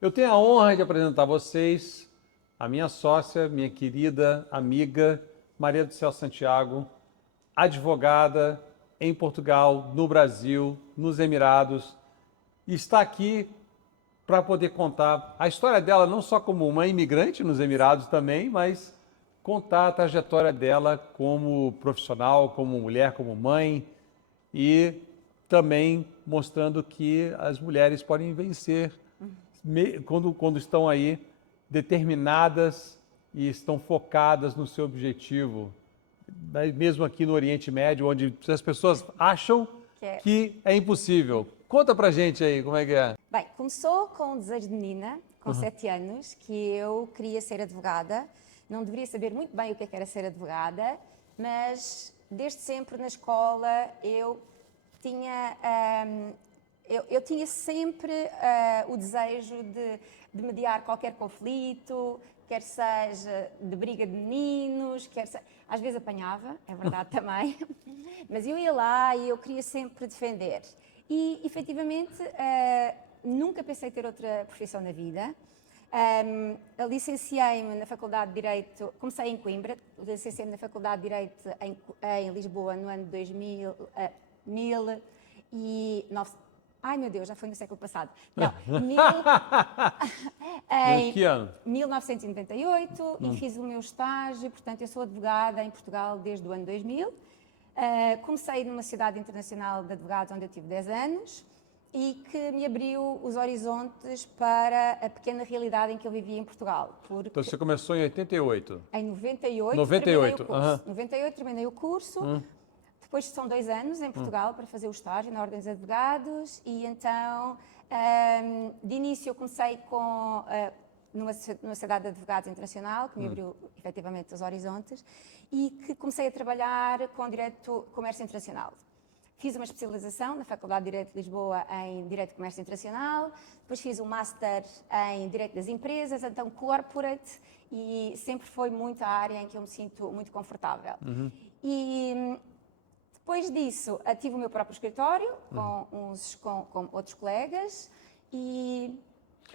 Eu tenho a honra de apresentar a vocês a minha sócia, minha querida amiga Maria do Céu Santiago, advogada em Portugal, no Brasil, nos Emirados, e está aqui para poder contar a história dela, não só como uma imigrante nos Emirados também, mas contar a trajetória dela como profissional, como mulher, como mãe e também mostrando que as mulheres podem vencer quando estão aí determinadas e estão focadas no seu objetivo. Mesmo aqui no Oriente Médio, onde as pessoas acham que é impossível. Conta pra gente aí como é que é. Bem, começou com um desejo de menina, com 7 anos, que eu queria ser advogada. Não deveria saber muito bem o que era ser advogada, mas desde sempre na escola eu tinha, eu tinha sempre o desejo de mediar qualquer conflito, quer seja de briga de meninos, às vezes apanhava, é verdade também, mas eu ia lá e eu queria sempre defender. E, efetivamente, nunca pensei ter outra profissão na vida. Licenciei-me na Faculdade de Direito, comecei em Coimbra, licenciei-me na Faculdade de Direito em Lisboa no ano de 2009. Ai meu Deus, já foi no século passado. Não, em Que ano? 1998 e fiz o meu estágio, portanto eu sou advogada em Portugal desde o ano 2000. Comecei numa cidade internacional de advogados onde eu tive 10 anos e que me abriu os horizontes para a pequena realidade em que eu vivia em Portugal. Então você começou em 88? Em 98, 98, terminei o curso. 98 terminei o curso. Depois são 2 anos em Portugal para fazer o estágio na Ordem dos Advogados e então, de início eu comecei com numa sociedade de advogados internacional, que me abriu efetivamente os horizontes, e que comecei a trabalhar com Direito Comércio Internacional. Fiz uma especialização na Faculdade de Direito de Lisboa em Direito Comércio Internacional, depois fiz um Master em Direito das Empresas, então Corporate, e sempre foi muito a área em que eu me sinto muito confortável. E depois disso, tive o meu próprio escritório com outros colegas e...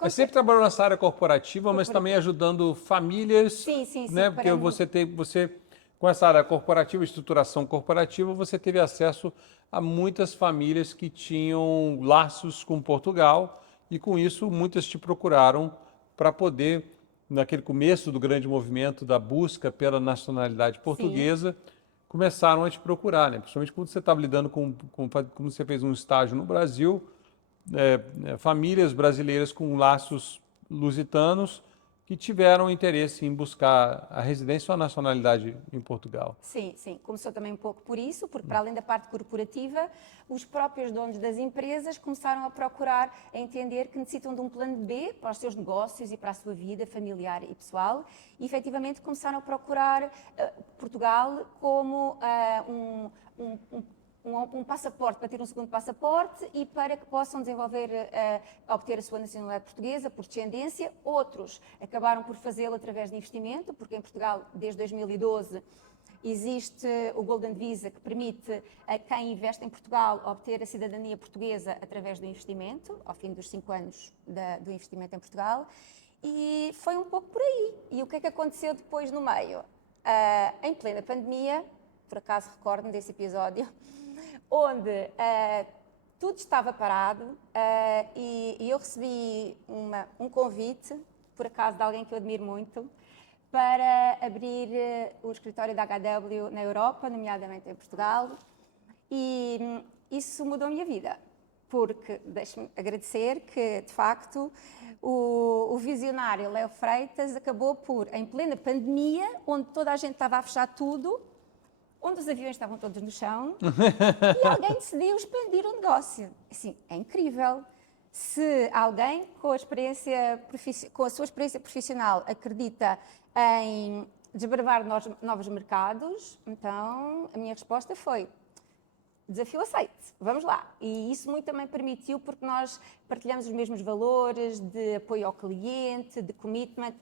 Mas sempre trabalhou nessa área corporativa, mas também ajudando famílias, sim, né? Porque você, com essa área corporativa, estruturação corporativa, você teve acesso a muitas famílias que tinham laços com Portugal e com isso muitas te procuraram para poder, naquele começo do grande movimento da busca pela nacionalidade portuguesa, começaram a te procurar, né? Principalmente quando você estava lidando como você fez um estágio no Brasil, famílias brasileiras com laços lusitanos que tiveram interesse em buscar a residência ou a nacionalidade em Portugal. Sim. Começou também um pouco por isso, porque para além da parte corporativa, os próprios donos das empresas começaram a procurar, a entender que necessitam de um plano B para os seus negócios e para a sua vida familiar e pessoal, e efetivamente começaram a procurar Portugal como um passaporte, para ter um segundo passaporte e para que possam obter a sua nacionalidade portuguesa por descendência. Outros acabaram por fazê-lo através de investimento, porque em Portugal, desde 2012, existe o Golden Visa, que permite a quem investe em Portugal obter a cidadania portuguesa através do investimento, ao fim dos 5 anos do investimento em Portugal. E foi um pouco por aí. E o que é que aconteceu depois no meio? Em plena pandemia, por acaso recordo-me desse episódio, onde tudo estava parado e eu recebi um convite, por acaso de alguém que eu admiro muito, para abrir o escritório da HW na Europa, nomeadamente em Portugal, e isso mudou a minha vida, porque deixe-me agradecer que, de facto, o visionário Léo Freitas acabou por, em plena pandemia, onde toda a gente estava a fechar tudo, onde os aviões estavam todos no chão, e alguém decidiu expandir o negócio. Assim, é incrível. Se alguém com a sua experiência profissional acredita em desbravar novos mercados, então a minha resposta foi: desafio aceito, vamos lá. E isso muito também permitiu, porque nós partilhamos os mesmos valores de apoio ao cliente, de commitment,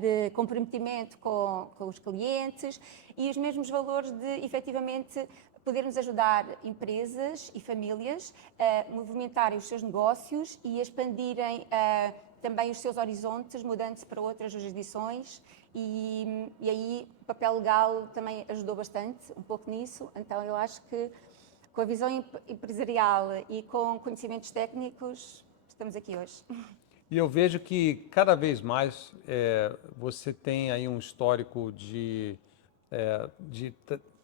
de comprometimento com os clientes e os mesmos valores de, efetivamente, podermos ajudar empresas e famílias a movimentarem os seus negócios e a expandirem também os seus horizontes, mudando-se para outras jurisdições, e aí o papel legal também ajudou bastante, um pouco nisso. Então eu acho que com a visão empresarial e com conhecimentos técnicos, estamos aqui hoje. E eu vejo que cada vez mais você tem aí um histórico de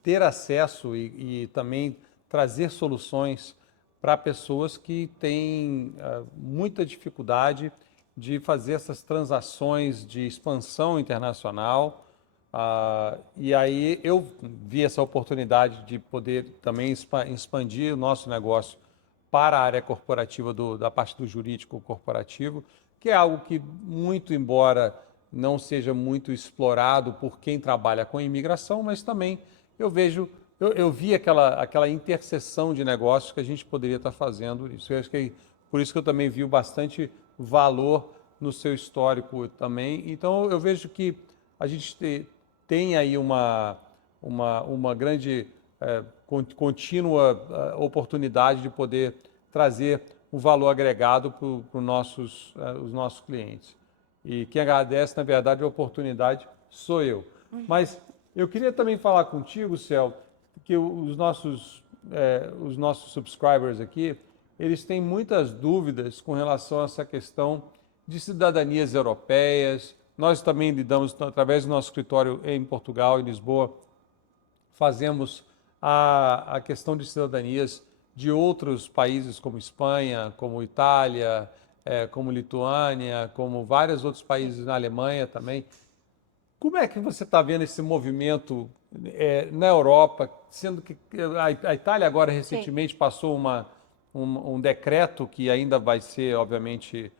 ter acesso e também trazer soluções para pessoas que têm muita dificuldade de fazer essas transações de expansão internacional. E aí eu vi essa oportunidade de poder também expandir o nosso negócio para a área corporativa, da parte do jurídico corporativo, que é algo que, muito embora não seja muito explorado por quem trabalha com imigração, mas também eu vi aquela interseção de negócios que a gente poderia estar fazendo. Isso, eu acho que por isso que eu também vi bastante valor no seu histórico também. Então eu vejo que a gente tem aí uma grande contínua oportunidade de poder trazer um valor agregado para os nossos clientes. E quem agradece, na verdade, a oportunidade sou eu. Mas eu queria também falar contigo, Cel, que os nossos subscribers aqui, eles têm muitas dúvidas com relação a essa questão de cidadanias europeias. Nós também lidamos, através do nosso escritório em Portugal, em Lisboa, fazemos a questão de cidadanias de outros países como Espanha, como Itália, como Lituânia, como vários outros países na Alemanha também. Como é que você está vendo esse movimento na Europa, sendo que a Itália agora recentemente passou um decreto que ainda vai ser, obviamente,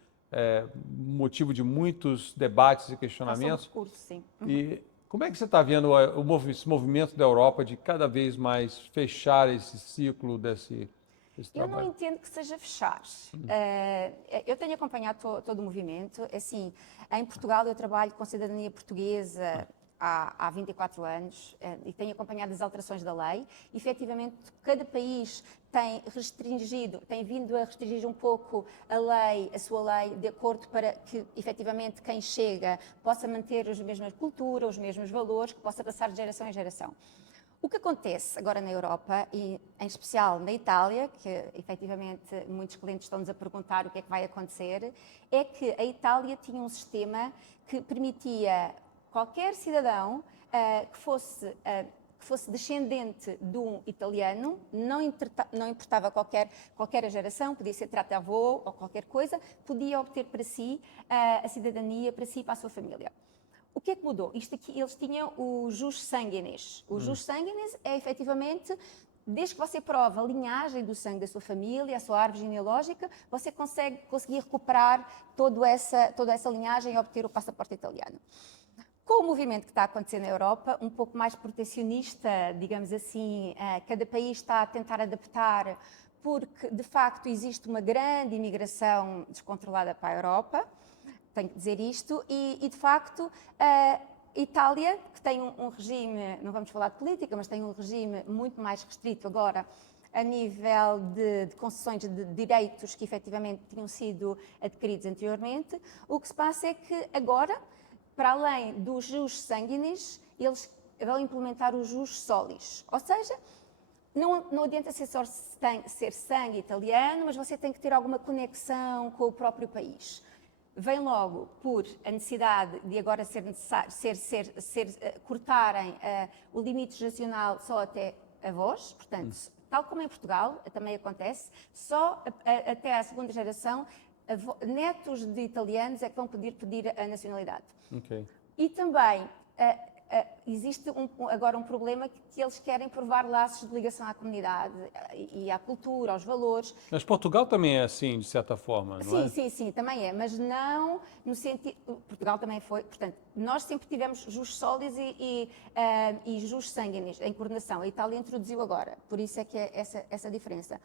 motivo de muitos debates e questionamentos. Passou um recurso, sim. E como é que você está vendo esse movimento da Europa de cada vez mais fechar esse ciclo desse Eu não trabalho? entendo que seja fechar. Eu tenho acompanhado todo o movimento. Assim, em Portugal eu trabalho com cidadania portuguesa há 24 anos e tenho acompanhado as alterações da lei. Efetivamente, cada país tem vindo a restringir um pouco a sua lei, de acordo para que, efetivamente, quem chega possa manter a mesma cultura, os mesmos valores, que possa passar de geração em geração. O que acontece agora na Europa, e em especial na Itália, que efetivamente muitos clientes estão-nos a perguntar o que é que vai acontecer, é que a Itália tinha um sistema que permitia qualquer cidadão que fosse descendente de um italiano, não importava qualquer geração, podia ser tratavô ou qualquer coisa, podia obter para si a cidadania, para si e para a sua família. O que é que mudou? Isto aqui, eles tinham o jus sanguinis. O jus sanguinis é efetivamente, desde que você prova a linhagem do sangue da sua família, a sua árvore genealógica, você conseguir recuperar toda essa linhagem e obter o passaporte italiano. Com o movimento que está a acontecer na Europa, um pouco mais protecionista, digamos assim, cada país está a tentar adaptar, porque de facto existe uma grande imigração descontrolada para a Europa. Tenho que dizer isto, e de facto a Itália, que tem um regime, não vamos falar de política, mas tem um regime muito mais restrito agora a nível de concessões de direitos que efetivamente tinham sido adquiridos anteriormente. O que se passa é que agora, para além do jus sanguinis, eles vão implementar o jus solis, ou seja, não adianta ser só ser sangue italiano, mas você tem que ter alguma conexão com o próprio país. Vem logo por a necessidade de agora ser necessário cortarem o limite geracional só até avós, portanto, tal como em Portugal também acontece, só até à segunda geração, netos de italianos é que vão poder pedir a nacionalidade. Okay. E também existe agora um problema que eles querem provar laços de ligação à comunidade e à cultura, aos valores. Mas Portugal também é assim, de certa forma, não é? Sim, também é, mas não no sentido... Portugal também foi, portanto, nós sempre tivemos jus solis e jus sanguinis em coordenação. A Itália introduziu agora, por isso é que é essa diferença.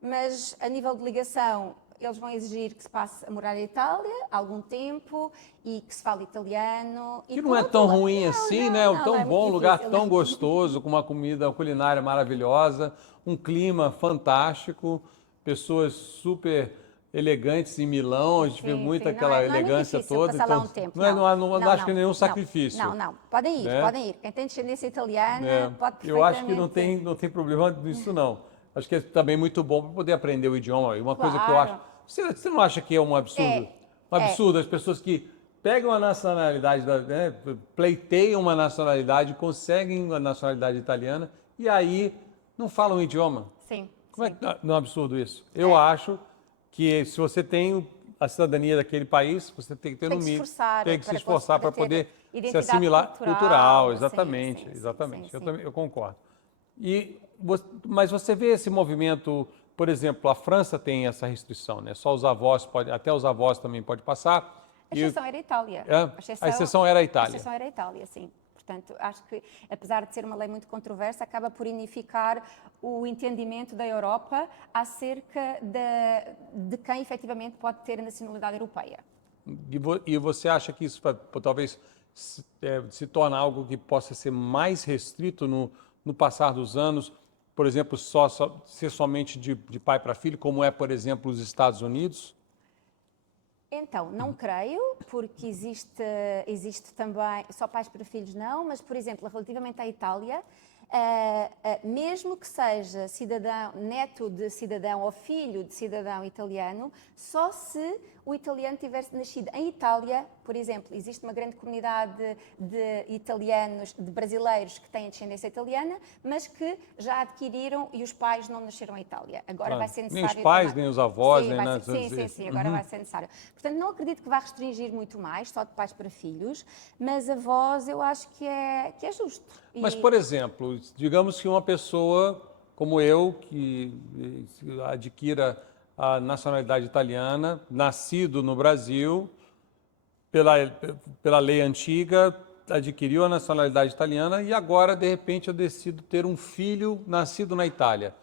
Mas a nível de ligação, eles vão exigir que se passe a morar em Itália há algum tempo e que se fale italiano. Que não é tão ruim não, assim, não, né? não, Tão é bom, muito lugar difícil, tão né? gostoso, com uma comida culinária maravilhosa, um clima fantástico, pessoas super elegantes em Milão, a gente vê Sim, muito sim. aquela Não é muito elegância difícil toda. passar lá Então, um tempo, não acho que é nenhum sacrifício. Não. Podem ir, Né? podem ir. Quem tem descendência italiana É, pode eu acho que perfeitamente... não tem problema nisso, não. Acho que é também muito bom para poder aprender o idioma. E uma coisa que eu acho. Claro. Você não acha que é um absurdo? É, Um absurdo as pessoas que pegam a nacionalidade, né, pleiteiam uma nacionalidade, conseguem a nacionalidade italiana e aí não falam o idioma. sim, Como é sim. que não é um absurdo isso? Eu acho que se você tem a cidadania daquele país, você tem que ter Tem no que se mínimo, esforçar tem que se para esforçar para ter poder se identidade assimilar cultural, sim, exatamente, sim, sim, exatamente. sim, Eu sim. também eu concordo. Mas você vê esse movimento, por exemplo, a França tem essa restrição, né? Só os avós podem, até os avós também podem passar. A E exceção era a Itália. a exceção era a A Itália. exceção era a Itália, sim. Portanto, acho que, apesar de ser uma lei muito controversa, acaba por unificar o entendimento da Europa acerca de quem efetivamente pode ter a nacionalidade europeia. E você acha que isso talvez se torna algo que possa ser mais restrito no passar dos anos? Por exemplo, ser somente de pai para filho, como é, por exemplo, os Estados Unidos? Então, não creio, porque existe também, só pais para filhos não, mas, por exemplo, relativamente à Itália, mesmo que seja cidadão, neto de cidadão ou filho de cidadão italiano, só se o italiano tivesse nascido em Itália, por exemplo, existe uma grande comunidade de italianos, de brasileiros que têm descendência italiana, mas que já adquiriram e os pais não nasceram em Itália. Agora Claro. vai ser Nem necessário... os pais, nem os avós, Sim, nem nada. sim, agora vai ser necessário. Portanto, não acredito que vá restringir muito mais, só de pais para filhos, mas avós eu acho que é justo. Mas, por exemplo, digamos que uma pessoa como eu, que adquira a nacionalidade italiana, nascido no Brasil, pela lei antiga, adquiriu a nacionalidade italiana e agora, de repente, eu decido ter um filho nascido na Itália.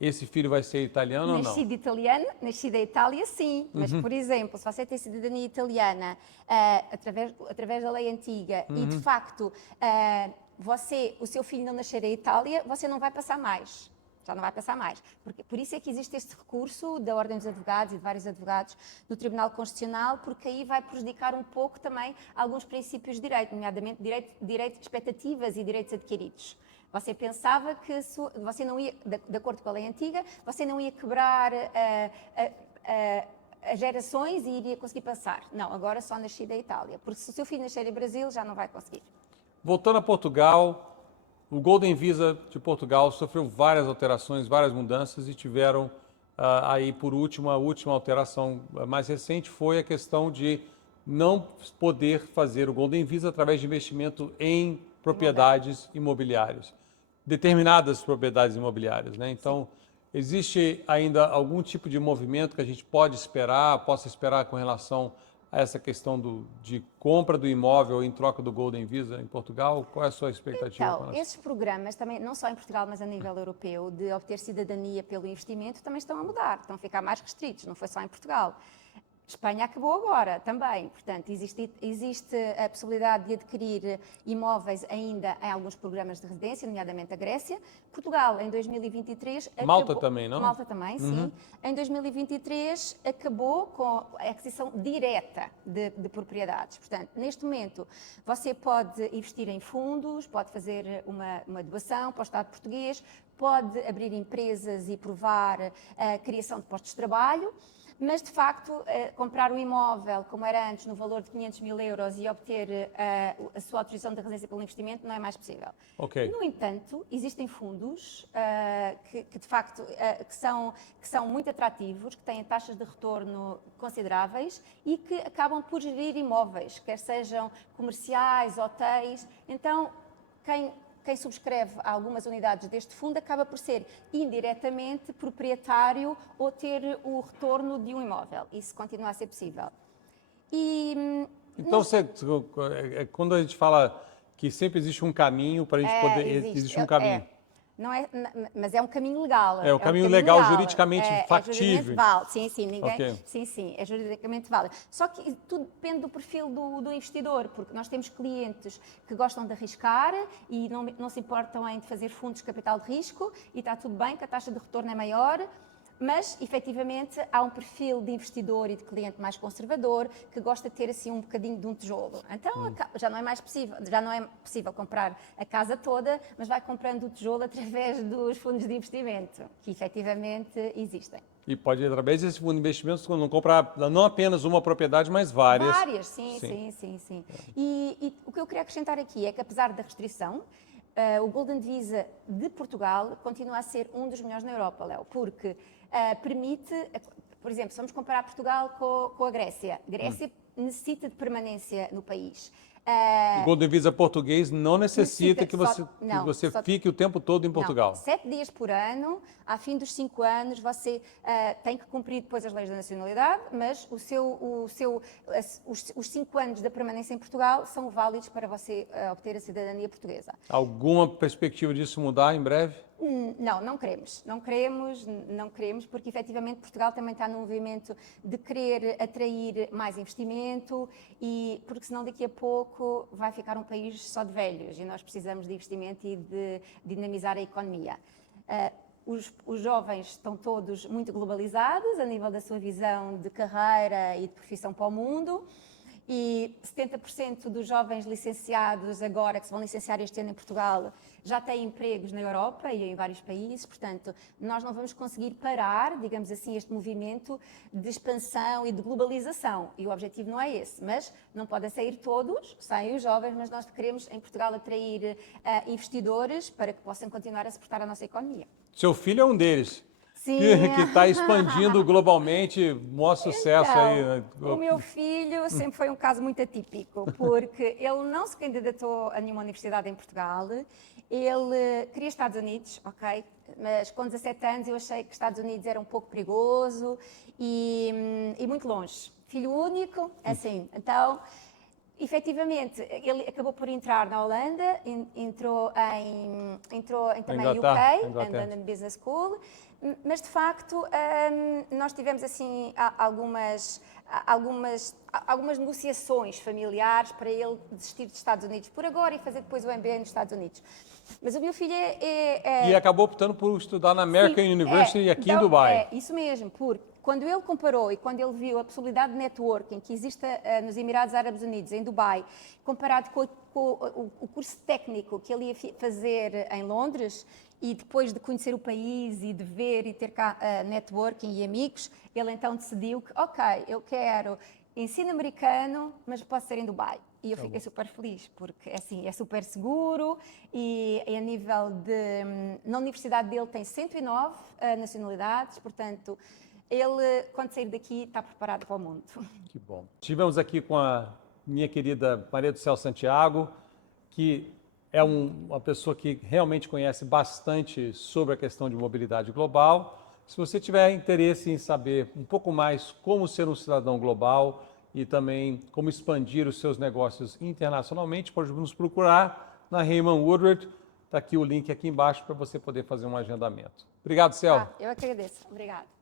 Esse filho vai ser italiano ou não? Nascido italiano, nascido em Itália, sim. Mas, por exemplo, se você tem cidadania italiana através da lei antiga e, de facto, o seu filho não nascer em Itália, você não vai passar mais. Já não vai passar mais. Por isso é que existe este recurso da Ordem dos Advogados e de vários advogados no Tribunal Constitucional, porque aí vai prejudicar um pouco também alguns princípios de direito, nomeadamente direito de expectativas e direitos adquiridos. Você pensava que você não ia, de acordo com a lei antiga, você não ia quebrar as gerações e iria conseguir passar. Não, agora só nascido em Itália. Porque se o seu filho nascer em Brasil, já não vai conseguir. Voltando a Portugal, o Golden Visa de Portugal sofreu várias alterações, várias mudanças e tiveram aí, por último, a última alteração mais recente foi a questão de não poder fazer o Golden Visa através de investimento em propriedades imobiliárias, determinadas propriedades imobiliárias, né? Então, existe ainda algum tipo de movimento que a gente possa esperar com relação a essa questão de compra do imóvel em troca do Golden Visa em Portugal? Qual é a sua expectativa? Então, esses programas também, não só em Portugal, mas a nível europeu, de obter cidadania pelo investimento, também estão a mudar, estão a ficar mais restritos, não foi só em Portugal. Espanha acabou agora também, portanto, existe a possibilidade de adquirir imóveis ainda em alguns programas de residência, nomeadamente a Grécia. Portugal, em 2023... Malta também, não? Malta também, sim. Em 2023 acabou com a aquisição direta de propriedades. Portanto, neste momento, você pode investir em fundos, pode fazer uma doação para o Estado português, pode abrir empresas e provar a criação de postos de trabalho. Mas, de facto, comprar um imóvel, como era antes, no valor de 500 mil euros e obter a sua autorização de residência pelo investimento, não é mais possível. Okay. No entanto, existem fundos que de facto, que são muito atrativos, que têm taxas de retorno consideráveis e que acabam por gerir imóveis, quer sejam comerciais, hotéis. Então, quem subscreve algumas unidades deste fundo acaba por ser indiretamente proprietário ou ter o retorno de um imóvel. Isso continua a ser possível. Então, quando a gente fala que sempre existe um caminho para a gente poder... Existe um caminho. Não é, mas é um caminho legal. É um caminho legal, juridicamente factível. É válido. Sim, ninguém. Okay. Sim, é juridicamente válido. Só que tudo depende do perfil do investidor, porque nós temos clientes que gostam de arriscar e não se importam em fazer fundos de capital de risco e está tudo bem, que a taxa de retorno é maior. Mas, efetivamente, há um perfil de investidor e de cliente mais conservador que gosta de ter assim um bocadinho de um tijolo. Então, já não é possível comprar a casa toda, mas vai comprando o tijolo através dos fundos de investimento, que efetivamente existem. E pode, através desse fundo de investimentos, não comprar não apenas uma propriedade, mas várias. Várias, sim. E o que eu queria acrescentar aqui é que, apesar da restrição, o Golden Visa de Portugal continua a ser um dos melhores na Europa, Léo, porque permite, por exemplo, se vamos comparar Portugal com a Grécia, Grécia necessita de permanência no país. O Golden Visa português não necessita que você fique o tempo todo em Portugal. Não, 7 dias por ano, ao fim dos 5 anos, você tem que cumprir depois as leis da nacionalidade, mas os 5 anos da permanência em Portugal são válidos para você obter a cidadania portuguesa. Alguma perspectiva disso mudar em breve? Não, não queremos, porque efetivamente Portugal também está num movimento de querer atrair mais investimento e porque senão daqui a pouco vai ficar um país só de velhos e nós precisamos de investimento e de dinamizar a economia. Os jovens estão todos muito globalizados a nível da sua visão de carreira e de profissão para o mundo. E 70% dos jovens licenciados agora, que se vão licenciar este ano em Portugal, já têm empregos na Europa e em vários países. Portanto, nós não vamos conseguir parar, digamos assim, este movimento de expansão e de globalização. E o objetivo não é esse. Mas não podem sair todos, saem os jovens, mas nós queremos em Portugal atrair investidores para que possam continuar a suportar a nossa economia. Seu filho é um deles. Sim. Que está expandindo globalmente, mostra sucesso aí. Né? O meu filho sempre foi um caso muito atípico, porque ele não se candidatou a nenhuma universidade em Portugal, ele queria Estados Unidos, ok? Mas com 17 anos eu achei que Estados Unidos era um pouco perigoso e muito longe. Filho único, assim, então... Efetivamente, ele acabou por entrar na Holanda, entrou também em UK, em London Business School, mas de facto nós tivemos assim algumas negociações familiares para ele desistir dos Estados Unidos por agora e fazer depois o MBA nos Estados Unidos. Mas o meu filho E acabou optando por estudar na American University aqui em Dubai. É, isso mesmo, porque quando ele comparou e quando ele viu a possibilidade de networking que existe nos Emirados Árabes Unidos, em Dubai, comparado com o curso técnico que ele ia fazer em Londres, e depois de conhecer o país e de ver e ter cá networking e amigos, ele então decidiu que, ok, eu quero ensino americano, mas posso ser em Dubai. E eu fiquei super feliz, porque assim, é super seguro e a nível de... Na universidade dele tem 109 nacionalidades, portanto, ele, quando sair daqui, está preparado para o mundo. Que bom. Estivemos aqui com a minha querida Maria do Céu Santiago, que é uma pessoa que realmente conhece bastante sobre a questão de mobilidade global. Se você tiver interesse em saber um pouco mais como ser um cidadão global e também como expandir os seus negócios internacionalmente, pode nos procurar na Raymond Woodward. Está aqui o link aqui embaixo para você poder fazer um agendamento. Obrigado, Céu. Eu que agradeço. Obrigada.